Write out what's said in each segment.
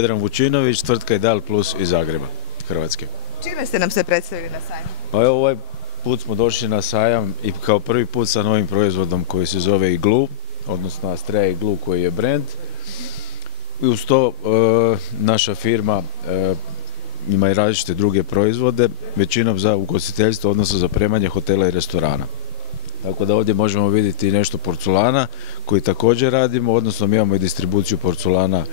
Vedran Vučinović, tvrtka Ideal Plus iz Zagreba, Hrvatske. Čime ste nam se predstavili na sajmu? Pa evo, ovaj put smo došli na sajam i kao prvi put sa novim proizvodom koji se zove Iglu, odnosno Astrea Iglu koji je brand. I uz to naša firma ima i različite druge proizvode, većinom za ugostiteljstvo, odnosno za opremanje hotela i restorana. Tako da ovdje možemo vidjeti nešto porculana koji također radimo, odnosno mi imamo i distribuciju porculana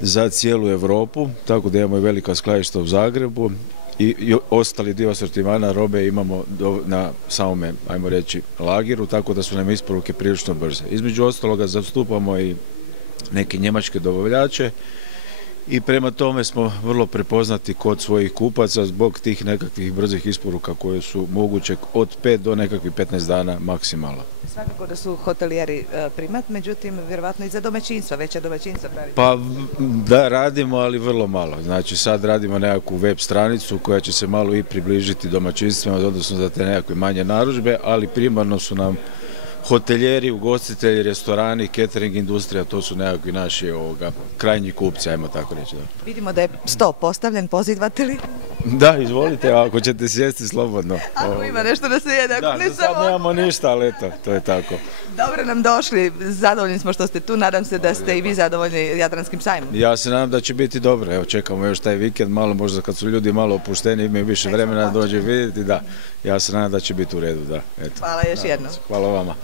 za cijelu Europu, tako da imamo i velika skladišta u Zagrebu i ostali dio asortimana robe imamo na samome, ajmo reći, lagiru, tako da su nam isporuke prilično brze. Između ostaloga zastupamo i neke njemačke dobavljače i prema tome smo vrlo prepoznati kod svojih kupaca zbog tih nekakvih brzih isporuka koje su moguće od 5 do nekakvih 15 dana maksimalno. Svakako da su hotelijeri primat, međutim, vjerovatno i za domaćinstva, veća domaćinstva pravite. Pa da, radimo, ali vrlo malo. Znači sad radimo nekakvu web stranicu koja će se malo i približiti domaćinstvima, odnosno za te nekakve manje narudžbe, ali primarno su nam hotelijeri, ugostitelji, restorani, catering industrija, to su nekakvi naši krajnji kupci, ajmo tako reći. Da. Vidimo da je sto postavljen, pozivate li? Da, izvolite, ako ćete sjesti slobodno. Ako ima nešto da se jede, ako ne samo... Da, nemamo ništa, ali eto, to je tako. Dobro nam došli, zadovoljni smo što ste tu, nadam se da ste i vi zadovoljni Jadranskim sajmom. Ja se nadam da će biti dobro, evo čekamo još taj vikend, malo možda kad su ljudi malo opušteni, imaju više vremena da dođe vidjeti, da. Ja se nadam da će biti u redu, da. Eto. Hvala još jednom. Hvala vama.